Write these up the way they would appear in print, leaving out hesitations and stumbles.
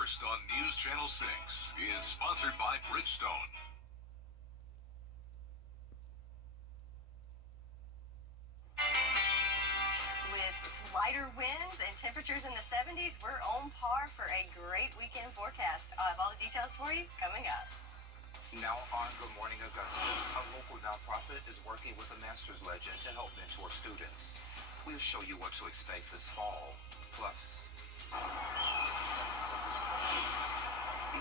first on News Channel 6 is sponsored by Bridgestone. With lighter winds and temperatures in the 70s, we're on par for a great weekend forecast. I'll have all the details for you coming up. Now on Good Morning Augusta, a local nonprofit is working with a master's legend to help mentor students. We'll show you what to expect this fall. Plus,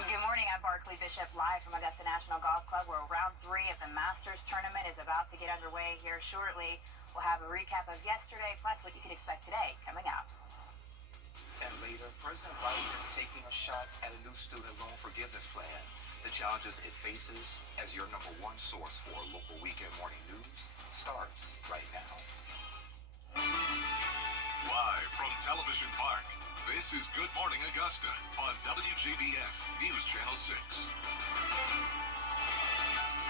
good morning, I'm Barkley Bishop, live from Augusta National Golf Club, where round 3 of the Masters tournament is about to get underway here shortly. We'll have a recap of yesterday, plus what you can expect today coming up. And later, President Biden is taking a shot at a new student loan forgiveness plan. The challenges it faces as your #1 source for local weekend morning news starts right now. Live from Television Park, this is Good Morning Augusta on WJBF News Channel 6.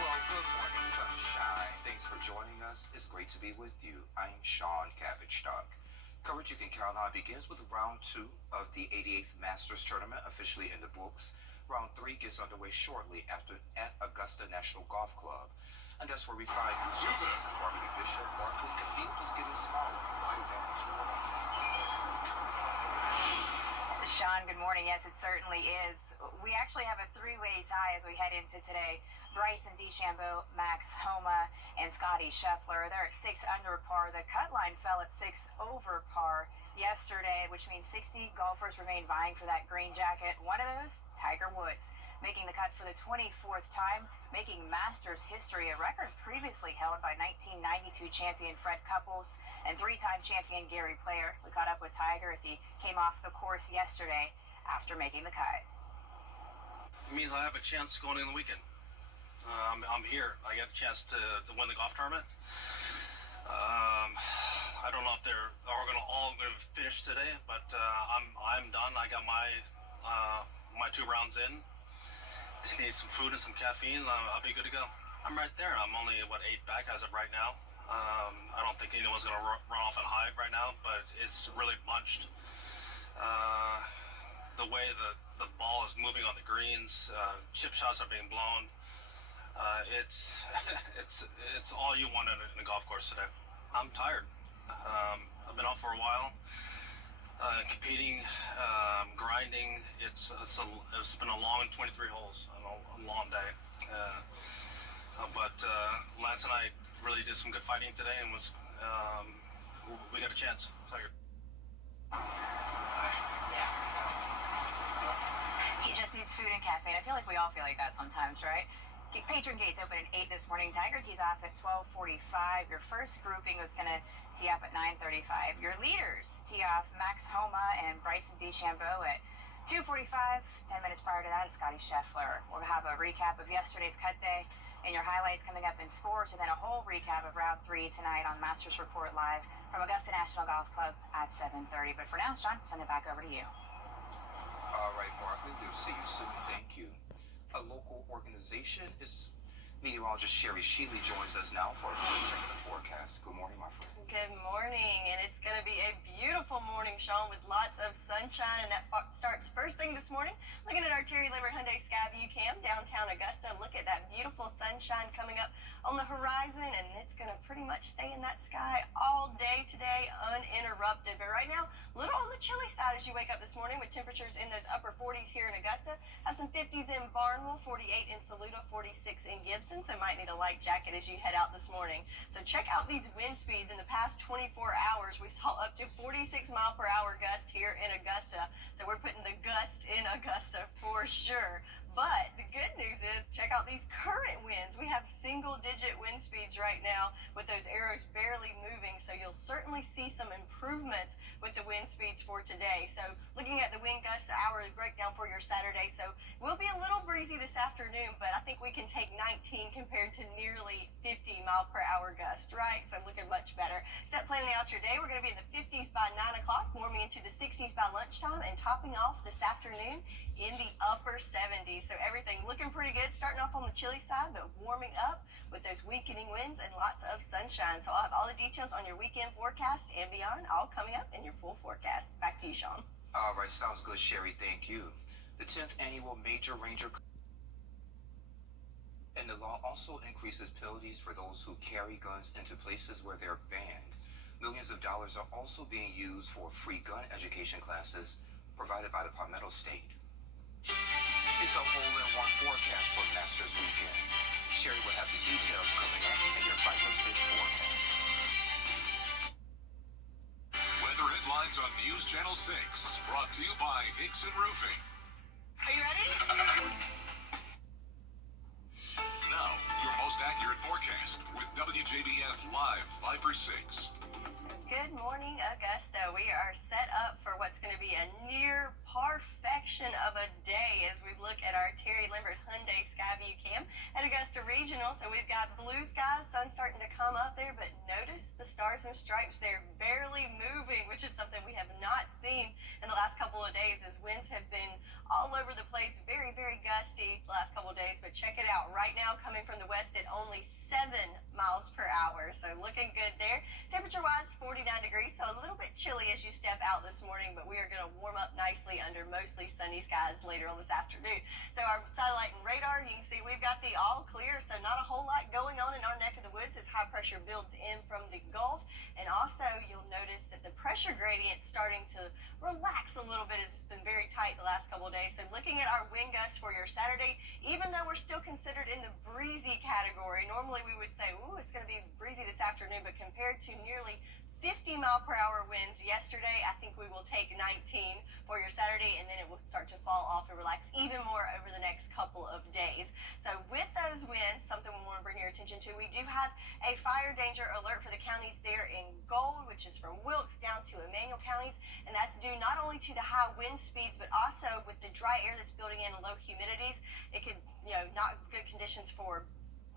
Well, good morning, sunshine. Thanks for joining us. It's great to be with you. I'm Sean Cabbage-Stock. Coverage you can count on begins with round 2 of the 88th Masters Tournament officially in the books. Round 3 gets underway shortly after at Augusta National Golf Club. And that's where we find News Channel 6's Barkley Bishop. Barkley, the field is getting smaller. Sean, good morning. Yes, it certainly is. We actually have a 3-way tie as we head into today. Bryson DeChambeau, Max Homa, and Scotty Scheffler. They're at 6 under par. The cut line fell at 6 over par yesterday, which means 60 golfers remain vying for that green jacket. One of those, Tiger Woods, making the cut for the 24th time, making Masters history, a record previously held by 1992 champion Fred Couples and 3-time champion Gary Player. We caught up with Tiger as he came off the course yesterday after making the cut. It means I have a chance going in the weekend. I'm here. I get a chance to win the golf tournament. I don't know if they're all going to finish today, but I'm done. I got my 2 rounds in. Just need some food and some caffeine. I'll be good to go. I'm right there. I'm only 8 back as of right now. I don't think anyone's going to run off and hide right now, but it's really bunched. The way the ball is moving on the greens, chip shots are being blown. It's it's all you want in a golf course today. I'm tired. I've been off for a while, competing, grinding. It's been a long 23 holes, a long day. But Lance and I really did some good fighting today, and we got a chance. Tiger. He just needs food and caffeine. I feel like we all feel like that sometimes, right? Patron gates open at 8 this morning. Tiger tees off at 12:45. Your first grouping was going to tee up at 9:35. Your leaders tee off Max Homa and Bryson DeChambeau at 2:45. 10 minutes prior to that is Scotty Scheffler. We'll have a recap of yesterday's cut day and your highlights coming up in sports, and then a whole recap of round 3 tonight on Masters Report Live from Augusta National Golf Club at 7:30. But for now, Sean, send it back over to you. All right, Barkley, we'll see you soon. Thank you. A local organization is meteorologist Sherry Sheely joins us now for a quick check of the forecast. Good morning, my friend. Good morning, and it's going to be a beautiful morning, Sean, with lots of sunshine, and that starts first thing this morning. Looking at our Terry Labor Hyundai Skyview Cam downtown Augusta, look at that beautiful sunshine coming up on the horizon, and it's going to pretty much stay in that sky all day today, uninterrupted. But right now, a little on the chilly side as you wake up this morning, with temperatures in those upper 40s here in Augusta. Have some 50s in Barnwell, 48 in Saluda, 46 in Gibson, so might need a light jacket as you head out this morning. So check out these wind speeds. In the past 24 hours, we saw up to 46 mile per hour gust here in Augusta. So we're putting the gust in Augusta for sure. But the good news is, check out these current winds. We have single-digit wind speeds right now with those arrows barely moving. So you'll certainly see some improvements with the wind speeds for today. So looking at the wind gusts hourly breakdown for your Saturday. So we'll be a little breezy this afternoon, but I think we can take 19 compared to nearly 50 mile per hour gust, right? So looking much better. Start planning out your day. We're going to be in the 50s by 9 o'clock, warming into the 60s by lunchtime, and topping off this afternoon in the upper 70s. So everything looking pretty good, starting off on the chilly side, but warming up with those weakening winds and lots of sunshine. So I'll have all the details on your weekend forecast and beyond, all coming up in your full forecast. Back to you, Sean. All right, sounds good, Sherry. Thank you. the 10th annual Major Ranger. And the law also increases penalties for those who carry guns into places where they're banned. Millions of dollars are also being used for free gun education classes provided by the Palmetto State. It's a hole-in-one forecast for Masters Weekend. Sherry will have the details coming up in your 506 forecast. Weather headlines on News Channel 6, brought to you by Hickson Roofing. Are you ready? Now, your most accurate forecast with WJBF Live Viper 6. Good morning, Augusta. We are set up for what's going to be a near perfection of a day as we look at our Terry Limbert Hyundai Skyview Cam at Augusta Regional. So we've got blue skies, sun starting to come up there, but notice the stars and stripes, they're barely moving, which is something we have not seen in the last couple of days as winds have been all over the place, very, very gusty the last couple of days. But check it out, right now coming from the west at only 7 miles per hour. So looking good there. Temperature-wise, 49 degrees, so a little bit chilly as you step out this morning, but we are going to warm up nicely under mostly sunny skies later on this afternoon. So our satellite and radar, you can see we've got the all clear, so not a whole lot going on in our neck of the woods as high pressure builds in from the Gulf. And also you'll notice that the pressure gradient starting to relax a little bit as it's been very tight the last couple of days. So looking at our wind gusts for your Saturday, even though we're still considered in the breezy category, normally we would say, ooh, it's going to be breezy this afternoon, but compared to nearly 50-mile-per-hour winds yesterday, I think we will take 19 for your Saturday, and then it will start to fall off and relax even more over the next couple of days. So with those winds, something we want to bring your attention to, we do have a fire danger alert for the counties there in gold, which is from Wilkes down to Emmanuel counties, and that's due not only to the high wind speeds, but also with the dry air that's building in and low humidities. It could, not good conditions for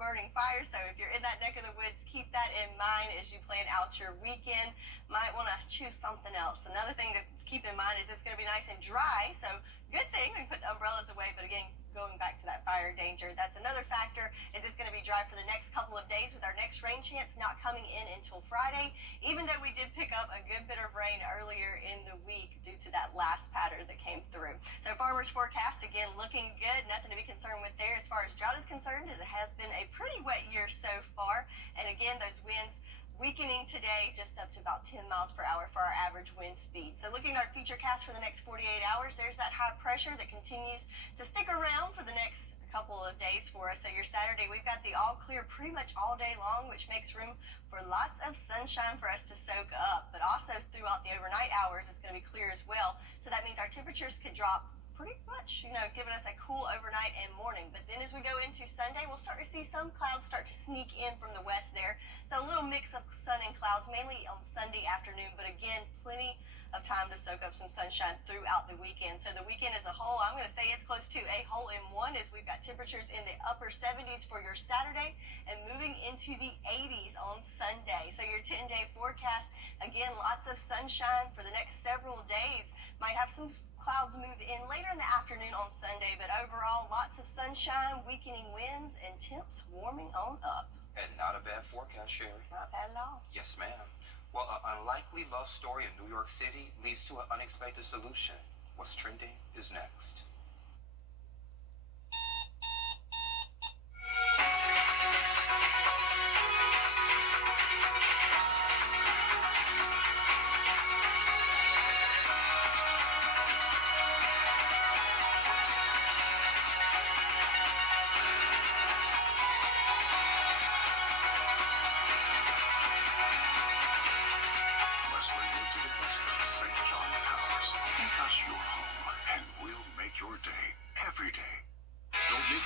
burning fires. So if you're in that neck of the woods, keep that in mind as you plan out your weekend. Might want to choose something else. Another thing to keep in mind is it's going to be nice and dry. So good thing we put the umbrellas away, but again, going back to that fire danger, that's another factor, is it's going to be dry for the next couple of days with our next rain chance not coming in until Friday, even though we did pick up a good bit of rain earlier in the week due to that last pattern that came through. So farmers forecast, again, looking good, nothing to be concerned with there as far as drought is concerned, as it has been a pretty wet year so far. And again, those winds weakening today just up to about 10 miles per hour for our average wind speed. So looking at our future cast for the next 48 hours, there's that high pressure that continues to stick around for the next couple of days for us. So your Saturday, we've got the all clear pretty much all day long, which makes room for lots of sunshine for us to soak up. But also throughout the overnight hours, it's going to be clear as well. So that means our temperatures could drop pretty much, giving us a cool overnight and morning. But then as we go into Sunday, we'll start to see some clouds start to sneak in from the west there. So a little mix of sun and clouds, mainly on Sunday afternoon. But again, plenty of time to soak up some sunshine throughout the weekend. So the weekend as a whole, I'm going to say it's close to a hole-in-one as we've got temperatures in the upper 70s for your Saturday and moving into the 80s on Sunday. So your 10-day forecast, again, lots of sunshine for the next several days. Might have some clouds move in later in the afternoon on Sunday, but overall, lots of sunshine, weakening winds, and temps warming on up. And not a bad forecast, Sherry. Not bad at all. Yes, ma'am. Well, an unlikely love story in New York City leads to an unexpected solution. What's trending is next.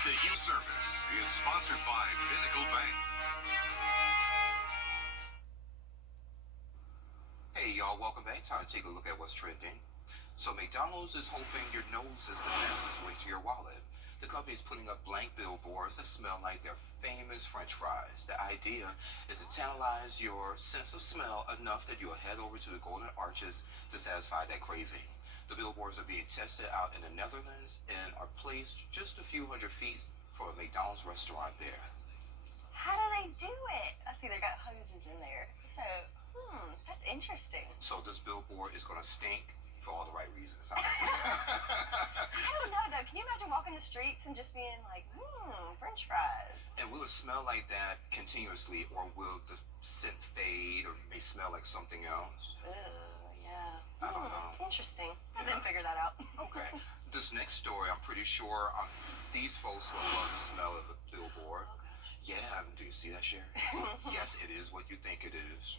The Hugh Service is sponsored by Pinnacle Bank. Hey y'all, welcome back. Time to take a look at what's trending. So McDonald's is hoping your nose is the fastest way to your wallet. The company is putting up blank billboards that smell like their famous French fries. The idea is to tantalize your sense of smell enough that you'll head over to the Golden Arches to satisfy that craving. The billboards are being tested out in the Netherlands and are placed just a few hundred feet from a McDonald's restaurant there. How do they do it? I see they got hoses in there. So, that's interesting. So this billboard is going to stink for all the right reasons. Huh? I don't know though. Can you imagine walking the streets and just being like, French fries? And will it smell like that continuously, or will the scent fade, or may smell like something else? Yeah. I don't know. Interesting. I Yeah. didn't figure that out. Okay. This next story, I'm pretty sure these folks will love the smell of the billboard. Oh, gosh. Yeah, do you see that, Sherry? Yes, it is what you think it is.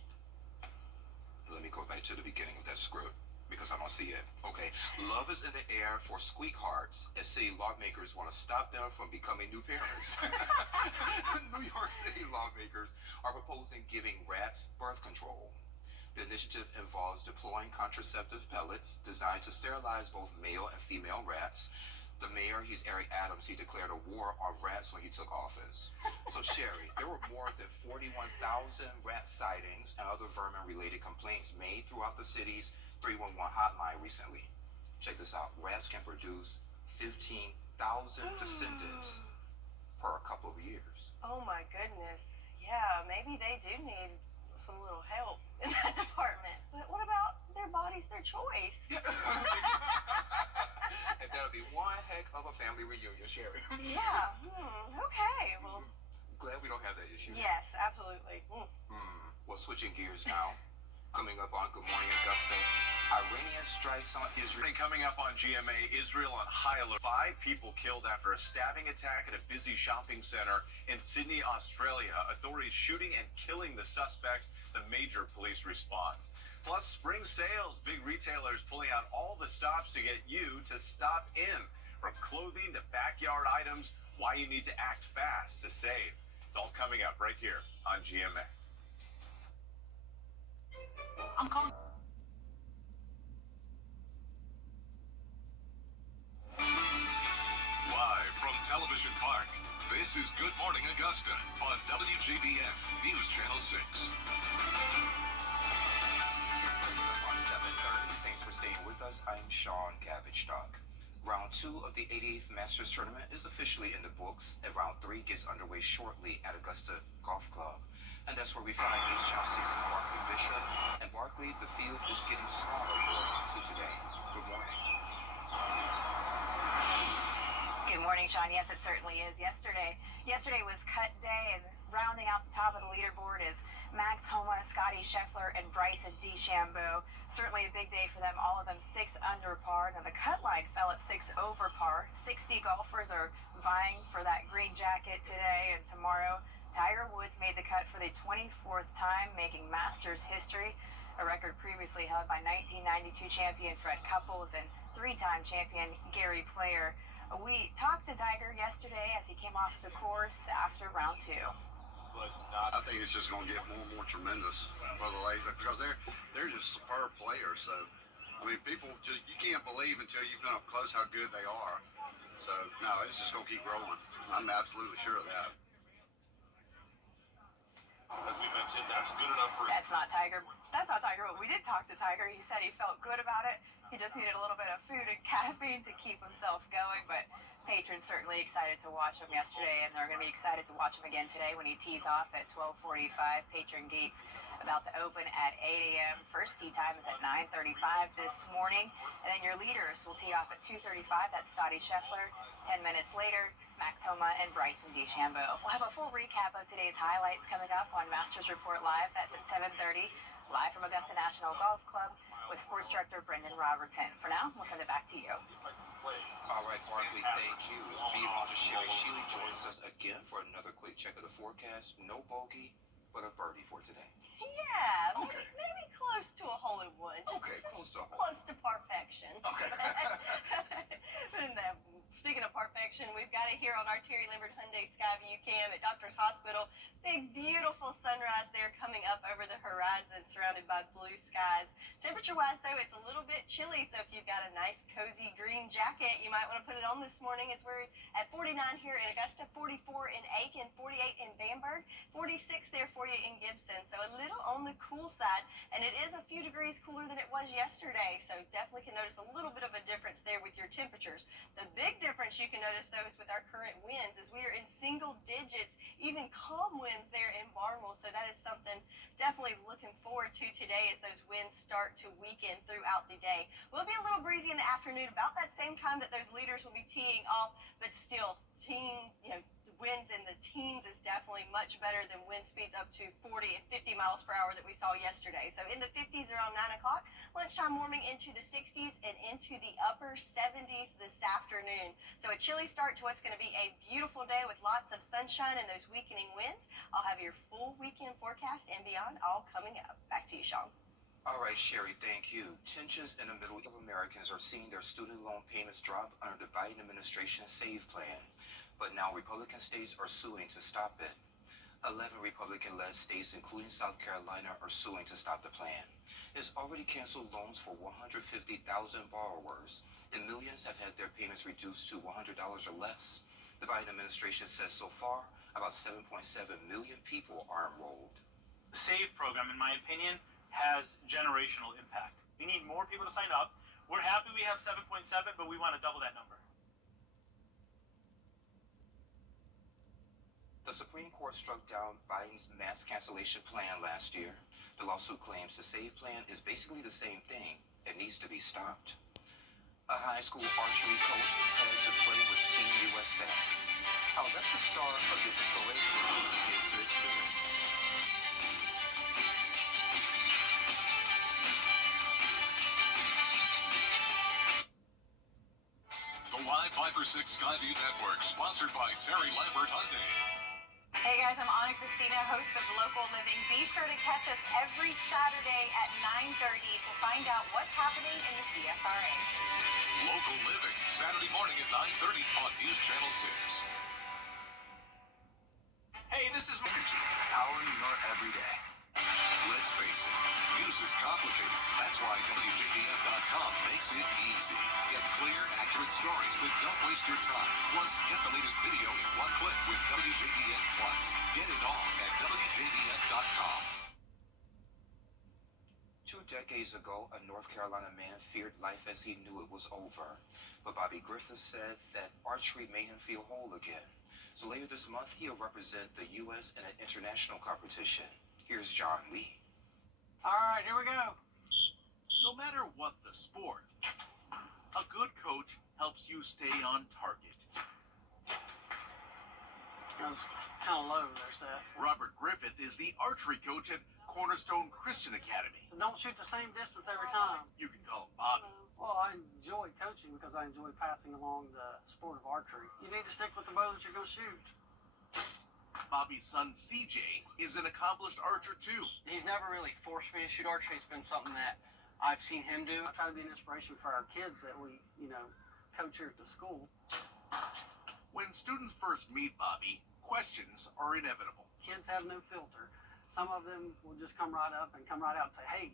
Let me go back to the beginning of that script because I don't see it. Okay. Love is in the air for squeakhearts as city lawmakers want to stop them from becoming new parents. New York City lawmakers are proposing giving rats birth control. The initiative involves deploying contraceptive pellets designed to sterilize both male and female rats. The mayor, he's Eric Adams, he declared a war on rats when he took office. So, Sherry, there were more than 41,000 rat sightings and other vermin-related complaints made throughout the city's 311 hotline recently. Check this out. Rats can produce 15,000 descendants per a couple of years. Oh my goodness. Yeah, maybe they do need some little help in that department. But what about their bodies, their choice? Yeah. And that'll be one heck of a family reunion, Sherry. Yeah. Okay. Well, Glad we don't have that issue. yes, absolutely. Well, switching gears now. Coming up on Good Morning Augusta, Iranian strikes on Israel. Coming up on GMA, Israel on high alert. 5 people killed after a stabbing attack at a busy shopping center in Sydney, Australia. Authorities shooting and killing the suspect. The major police response. Plus, spring sales. Big retailers pulling out all the stops to get you to stop in. From clothing to backyard items, why you need to act fast to save. It's all coming up right here on GMA. I'm calling. Live from Television Park, this is Good Morning Augusta on WJBF News Channel 6. On 7:30. Thanks for staying with us. I'm Sean Cabbage Stock. Round 2 of the 88th Masters Tournament is officially in the books, and round 3 gets underway shortly at Augusta Golf Club. And that's where we find News Channel 6's Barkley Bishop. And Barkley, the field is getting smaller going into today. Good morning. Good morning, Sean. Yes, it certainly is. Yesterday was cut day, and rounding out the top of the leaderboard is Max Homa, Scotty Scheffler, and Bryson DeChambeau. Certainly a big day for them. All of them 6 under par. Now the cut line fell at 6 over par. 60 golfers are vying for that green jacket today and tomorrow. Tiger Woods made the cut for the 24th time, making Masters history, a record previously held by 1992 champion Fred Couples and 3-time champion Gary Player. We talked to Tiger yesterday as he came off the course after round 2. But I think it's just going to get more and more tremendous for the ladies because they're just superb players. So, I mean, people just, you can't believe until you've been up close how good they are. So, no, it's just going to keep growing. I'm absolutely sure of that. As we mentioned, that's good enough for. That's not Tiger, but we did talk to Tiger. He said he felt good about it. He just needed a little bit of food and caffeine to keep himself going, but patrons certainly excited to watch him yesterday, and they're going to be excited to watch him again today when he tees off at 12:45. Patron gates about to open at 8 a.m. First tee time is at 9:35 this morning, and then your leaders will tee off at 2:35. That's Scotty Scheffler. 10 minutes later, Max Homa and Bryson DeChambeau. We'll have a full recap of today's highlights coming up on Masters Report Live. That's at 7:30, live from Augusta National Golf Club with sports director Brendan Robertson. For now, we'll send it back to you. All right, Barkley, thank you. Meteorologist Sherry Sheely joins us again for another quick check of the forecast. No bogey, but a birdie for today. Yeah, Okay. maybe close to a hole in one. Just, Okay, just close to a hole. close to perfection. Okay. And speaking of perfection, we've got it here on our Terry Lambert Hyundai Skyview Cam at Doctor's Hospital. Big, beautiful sunrise there coming up over the horizon, surrounded by blue skies. Temperature-wise, though, it's a little bit chilly, so if you've got a nice, cozy green jacket, you might want to put it on this morning as we're at 49 here in Augusta, 44 in Aiken, 48 in Bamberg, 46 there for you in Gibson. So a little on the cool side, and it is a few degrees cooler than it was yesterday, so definitely can notice a little bit of a difference there with your temperatures. The big difference you can notice, though, is with our current winds, as we are in single digits even calm winds there in Barnwell. So that is something definitely looking forward to today as those winds start to weaken throughout the day. Will be a little breezy in the afternoon, about that same time that those leaders will be teeing off, but still, winds in the teens is definitely much better than wind speeds up to 40 and 50 miles per hour that we saw yesterday. So in the 50s around 9 o'clock, lunchtime warming into the 60s and into the upper 70s this afternoon. So a chilly start to what's going to be a beautiful day with lots of sunshine and those weakening winds. I'll have your full weekend forecast and beyond all coming up. Back to you, Sean. All right, Sherry, thank you. Tensions in the middle of Americans are seeing their student loan payments drop under the Biden administration's SAVE plan. But now Republican states are suing to stop it. 11 Republican-led states, including South Carolina, are suing to stop the plan. It's already canceled loans for 150,000 borrowers, and millions have had their payments reduced to $100 or less. The Biden administration says so far, about 7.7 million people are enrolled. The SAVE program, in my opinion, has generational impact. We need more people to sign up. We're happy we have 7.7, but we want to double that number. The Supreme Court struck down Biden's mass cancellation plan last year. The lawsuit claims the SAVE plan is basically the same thing. It needs to be stopped. A high school archery coach prepared to play with Team USA. How that's the star of the inspiration he gives to his students. The Live 5-for-6 Skyview Network, sponsored by Terry Lambert Hyundai. Hey guys, I'm Anna Christina, host of Local Living. Be sure to catch us every Saturday at 9:30 to find out what's happening in the CSRA. Local Living, Saturday morning at 9:30 on News Channel 6. Hey, this is Energy, powering your everyday. Let's face it, news is complicated. That's why WJBF.com makes it easy. Get clear, accurate stories that don't waste your time. Plus, get the latest video in one click with WJBF Plus. Get it all at WJBF.com. 2 decades ago, a North Carolina man feared life as he knew it was over. But Bobby Griffith said that archery made him feel whole again. So later this month, he'll represent the U.S. in an international competition. Here's John Lee. All right, here we go. No matter what the sport, a good coach helps you stay on target. That was kind of low there, Seth. Robert Griffith is the archery coach at Cornerstone Christian Academy. So don't shoot the same distance every time. You can call him Bobby. Well, I enjoy coaching because I enjoy passing along the sport of archery. You need to stick with the bow that you're going to shoot. Bobby's son CJ is an accomplished archer too. He's never really forced me to shoot archery. It's been something that I've seen him do. I try to be an inspiration for our kids that we, coach here at the school. When students first meet Bobby, questions are inevitable. Kids have no filter. Some of them will just come right up and come right out and say, hey,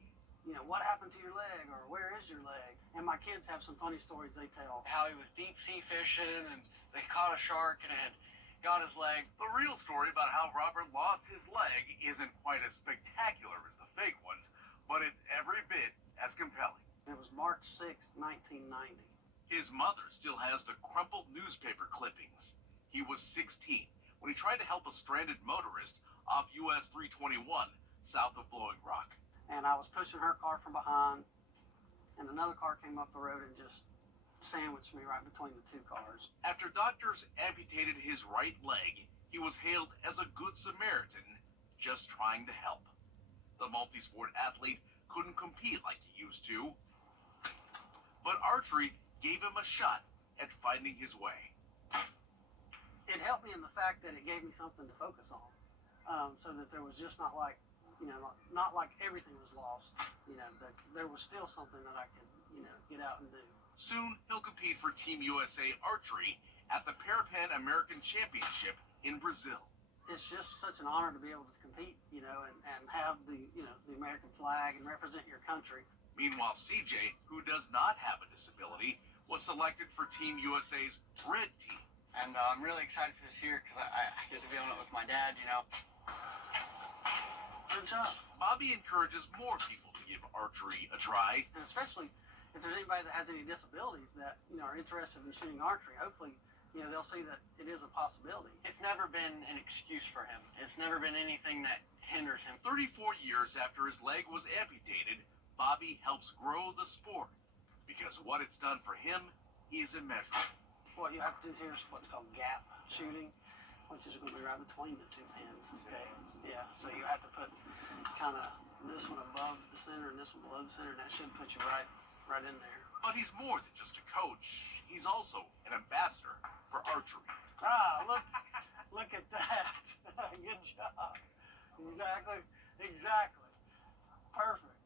what happened to your leg, or where is your leg? And my kids have some funny stories they tell. How he was deep sea fishing and they caught a shark and had got his leg. The real story about how Robert lost his leg isn't quite as spectacular as the fake ones, but it's every bit as compelling. It was March 6, 1990. His mother still has the crumpled newspaper clippings. He was 16 when he tried to help a stranded motorist off US 321 south of Blowing Rock. And I was pushing her car from behind, and another car came up the road and just sandwiched me right between the two cars. After doctors amputated his right leg, he was hailed as a good Samaritan, just trying to help. The multi-sport athlete couldn't compete like he used to, but archery gave him a shot at finding his way. It helped me in the fact that it gave me something to focus on, so that there was just not like everything was lost. That there was still something that I could, get out and do. Soon, he'll compete for Team USA Archery at the Parapan American Championship in Brazil. It's just such an honor to be able to compete, and have the American flag and represent your country. Meanwhile, CJ, who does not have a disability, was selected for Team USA's Red Team. And I'm really excited for this year because I get to be on it with my dad, Good job. Bobby encourages more people to give archery a try. And especially if there's anybody that has any disabilities that, are interested in shooting archery, hopefully they'll see that it is a possibility. It's never been an excuse for him. It's never been anything that hinders him. 34 years after his leg was amputated, Bobby helps grow the sport because what it's done for him is immeasurable. What you have to do here is what's called gap shooting, which is going to be right between the two pins. Okay. Yeah. So you have to put kind of this one above the center and this one below the center, and that should put you right in there. But he's more than just a coach. He's also an ambassador for archery. Ah, look at that. Good job. Exactly. Perfect.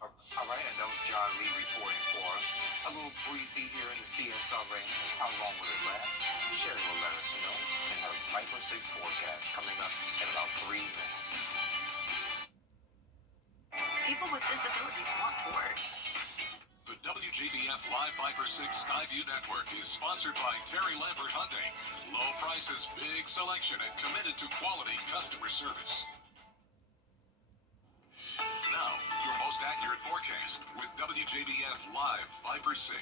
All right, and that was John Lee reporting for us. A little breezy here in the CSR ring. How long will it last? Sherry will let us know in her Viper 6 forecast coming up in about 3 minutes. People with disabilities want work. The WJBF Live Viper 6 Skyview Network is sponsored by Terry Lambert Hyundai. Low prices, big selection, and committed to quality customer service. Now, your most accurate forecast with WJBF Live Viper 6.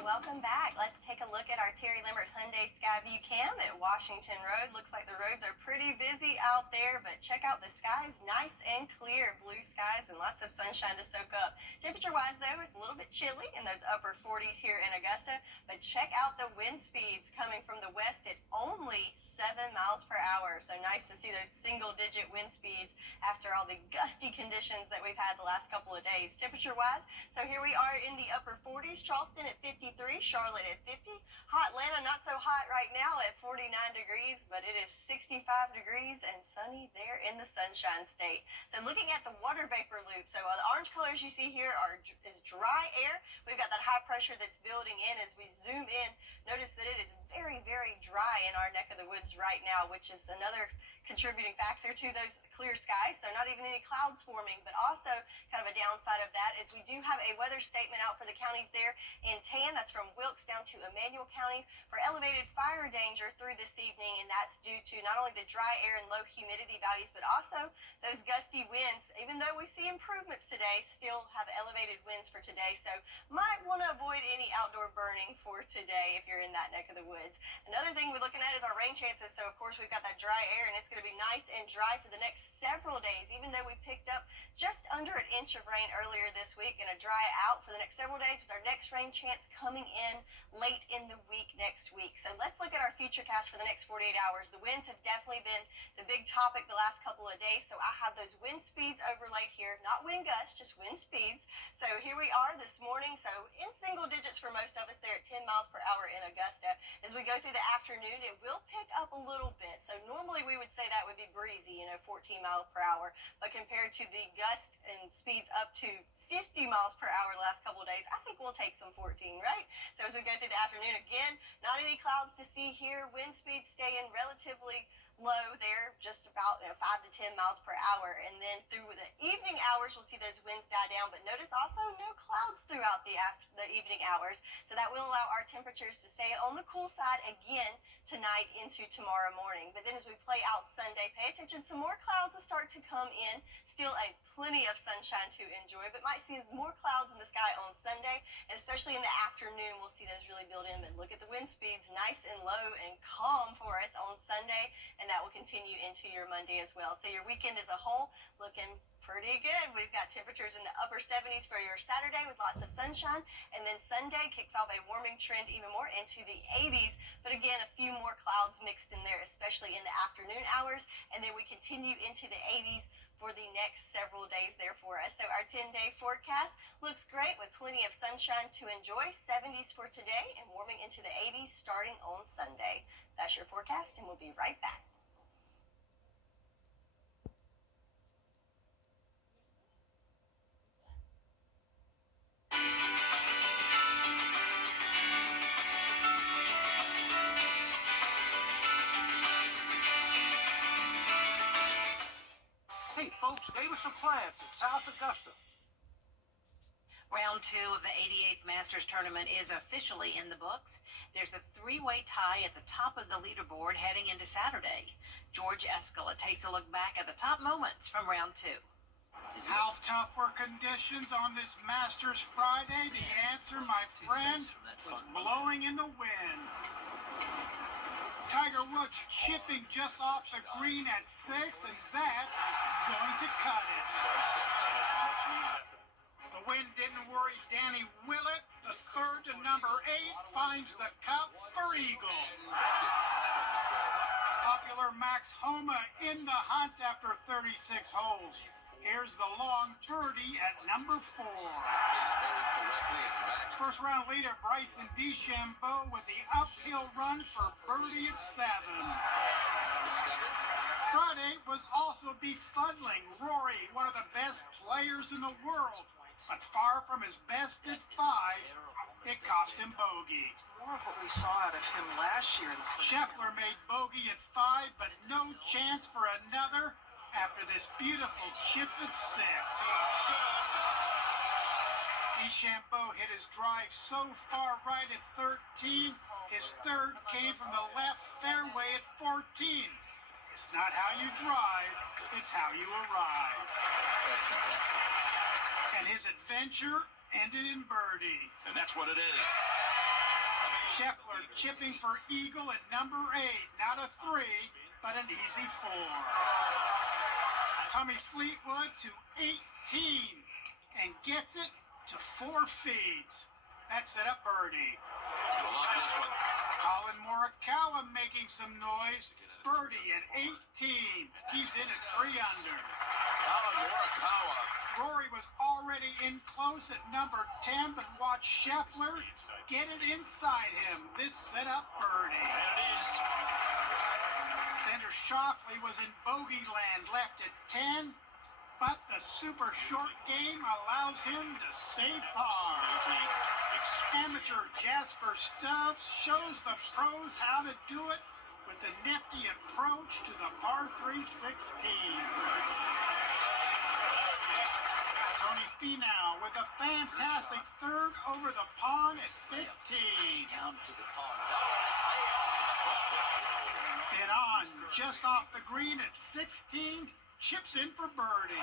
Welcome back. Let's take a look at our Terry Lambert Hyundai Skyview Cam at Washington Road. Looks like the roads are pretty busy out there, but check out the skies, nice and clear. Blue skies and lots of sunshine to soak up. Temperature-wise, though, it's a little bit chilly in those upper 40s here in Augusta, but check out the wind speeds coming from the west at only 7 miles per hour. So nice to see those single-digit wind speeds after all the gusty conditions that we've had the last couple of days. Temperature-wise, so here we are in the upper 40s. Charleston at 53, Charlotte at 50. Hot Atlanta, not so hot right now at 49 degrees, but it is 65 degrees and sunny there in the Sunshine State. So looking at the water vapor loop, so the orange colors you see here is dry air. We've got that high pressure that's building in. As we zoom in, notice that it is very, very dry in our neck of the woods right now, which is another contributing factor to those clear skies. So not even any clouds forming, but also kind of a downside of that is we do have a weather statement out for the counties there in tan. That's from Wilkes down to Emmanuel County for elevated fire danger through this evening, and that's due to not only the dry air and low humidity values, but also those gusty winds. Even though we see improvements today, still have elevated winds for today, so might want to avoid any outdoor burning for today if you're in that neck of the woods. Another thing we're looking at is our rain chances. So of course we've got that dry air, and it's going to be nice and dry for the next several days, even though we picked up just under an inch of rain earlier this week. Going to dry out for the next several days with our next rain chance coming in late in the week next week. So let's look at our futurecast for the next 48 hours. The winds have definitely been the big topic the last couple of days, so I have those wind speeds overlaid here, not wind gusts, just wind speeds. So here we are this morning, so in single digits for most of us there at 10 miles per hour in Augusta. As we go through the afternoon, it will pick up a little bit. So normally we would say that would be breezy, 14 miles per hour, but compared to the gust and speeds up to 50 miles per hour the last couple of days, I think we'll take some 14, right? So as we go through the afternoon, again, not any clouds to see here. Wind speeds staying relatively low there, just about 5 to 10 miles per hour. And then through the evening hours, we'll see those winds die down. But notice also no clouds throughout the evening hours. So that will allow our temperatures to stay on the cool side again tonight into tomorrow morning. But then as we play out Sunday, pay attention. Some more clouds will start to come in. Still plenty of sunshine to enjoy, but might see more clouds in the sky on Sunday, and especially in the afternoon, we'll see those really build in. But look at the wind speeds, nice and low and calm for us on Sunday, and that will continue into your Monday as well. So your weekend as a whole looking pretty good. We've got temperatures in the upper 70s for your Saturday with lots of sunshine, and then Sunday kicks off a warming trend even more into the 80s, but again, a few more clouds mixed in there, especially in the afternoon hours, and then we continue into the 80s for the next several days there for us. So our 10-day forecast looks great with plenty of sunshine to enjoy. 70s for today and warming into the 80s starting on Sunday. That's your forecast, and we'll be right back. Hey, folks, Davis Appliance in South Augusta. Round 2 of the 88th Masters Tournament is officially in the books. There's a three-way tie at the top of the leaderboard heading into Saturday. George Escala takes a look back at the top moments from round 2. How tough were conditions on this Masters Friday? The answer, my friend, was blowing in the wind. Tiger Woods chipping just off the green at 6, and that's going to cut it. The wind didn't worry Danny Willett. The third to number 8 finds the cup for eagle. Popular Max Homa in the hunt after 36 holes. Here's the long birdie at number 4. First round leader Bryson DeChambeau with the uphill run for birdie at 7. Friday was also befuddling. Rory, one of the best players in the world, but far from his best at 5, it cost him bogey. More of what we saw out of him last year in the first Scheffler made bogey at 5, but no chance for another after this beautiful chip at 6. DeChambeau hit his drive so far right at 13, his third came from the left fairway at 14. It's not how you drive, it's how you arrive. That's fantastic. And his adventure ended in birdie. And that's what it is. Scheffler chipping for eagle at number 8, not a 3, but an easy 4. Tommy Fleetwood to 18 and gets it to 4 feet. That set up birdie. You'll love this one. Colin Morikawa making some noise. Birdie at 18. He's in at 3 under. Colin Morikawa. Rory was already in close at number 10, but watch Scheffler get it inside him. This set up birdie. Xander Schauffele was in bogey land, left at 10, but the super short game allows him to save par. Amateur Jasper Stubbs shows the pros how to do it with the nifty approach to the par 3 16. Tony Finau with a fantastic third over the pond at 15. Down to the pond. And on, just off the green at 16, chips in for birdie.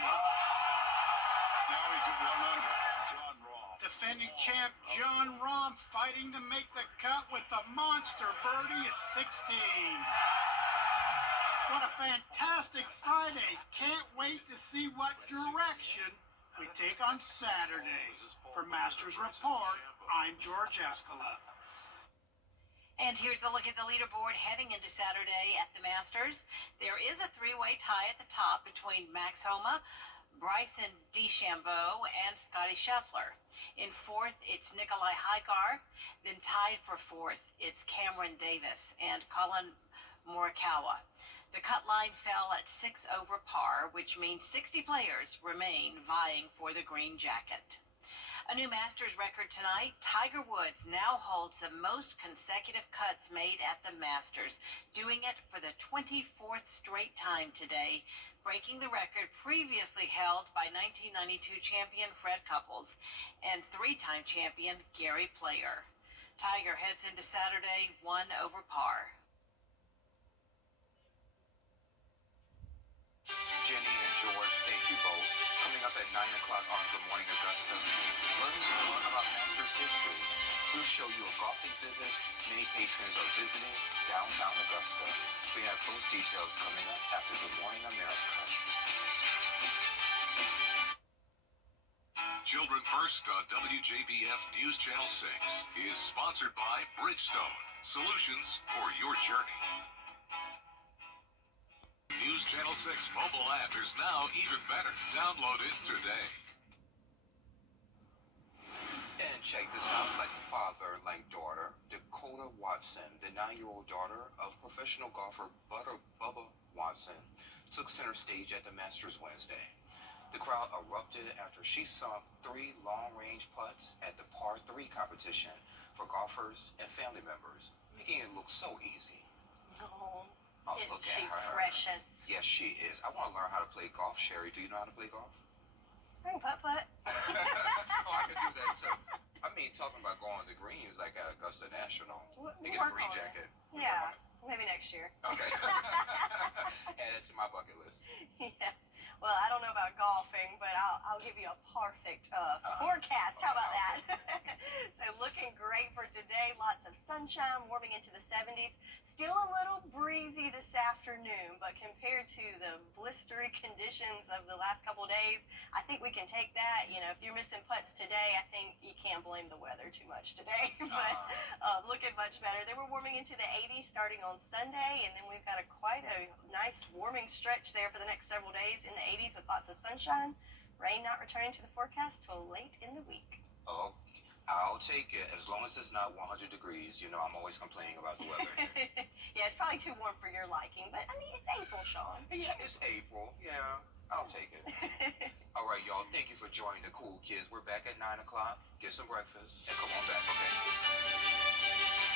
Now he's at 1 under. John Rahm. Defending champ John Rahm fighting to make the cut with the monster birdie at 16. What a fantastic Friday. Can't wait to see what direction we take on Saturday. For Masters Report, I'm George Escala. And here's a look at the leaderboard heading into Saturday at the Masters. There is a 3-way tie at the top between Max Homa, Bryson DeChambeau, and Scotty Scheffler. In 4th, it's Nikolai Hygar. Then tied for 4th, it's Cameron Davis and Colin Morikawa. The cut line fell at 6 over par, which means 60 players remain vying for the green jacket. A new Masters record tonight. Tiger Woods now holds the most consecutive cuts made at the Masters, doing it for the 24th straight time today, breaking the record previously held by 1992 champion Fred Couples and 3-time champion Gary Player. Tiger heads into Saturday 1 over par. Jenny and George, thank you both. Coming up at 9 o'clock on Good Morning Augusta, learning more about Masters history. We'll show you a golf exhibit. Many patrons are visiting downtown Augusta. We have those details coming up after Good Morning America. Children First on WJBF News Channel 6 is sponsored by Bridgestone, solutions for your journey. News Channel 6 mobile app is now even better. Download it today. And check this out, like father, like daughter, Dakota Watson, the 9-year-old daughter of professional golfer Bubba Watson, took center stage at the Masters Wednesday. The crowd erupted after she sunk 3 long-range putts at the par 3 competition for golfers and family members, making it look so easy. Oh, look is she at her. precious? Yes, she is. I want to learn how to play golf. Sherry, do you know how to play golf? I can putt-putt. Oh, I can do that too. I mean, talking about going to greens like at Augusta National. They get a green jacket. Yeah, maybe next year. Okay. Add it to my bucket list. Yeah. Well, I don't know about golfing, but I'll give you a perfect forecast. How about that? So looking great for today. Lots of sunshine, warming into the 70s. Still a little breezy this afternoon, but compared to the blistery conditions of the last couple of days, I think we can take that. You know, if you're missing putts today, I think you can't blame the weather too much today. But looking much better. They were warming into the 80s starting on Sunday, and then we've got quite a nice warming stretch there for the next several days in the 80s with lots of sunshine. Rain not returning to the forecast till late in the week. Oh, I'll take it as long as it's not 100 degrees. You know, I'm always complaining about the weather. Yeah, it's probably too warm for your liking, but I mean, it's April, Sean. Yeah, it's April. Yeah, I'll take it. All right, y'all. Thank you for joining the Cool Kids. We're back at 9 o'clock. Get some breakfast and come on back, okay?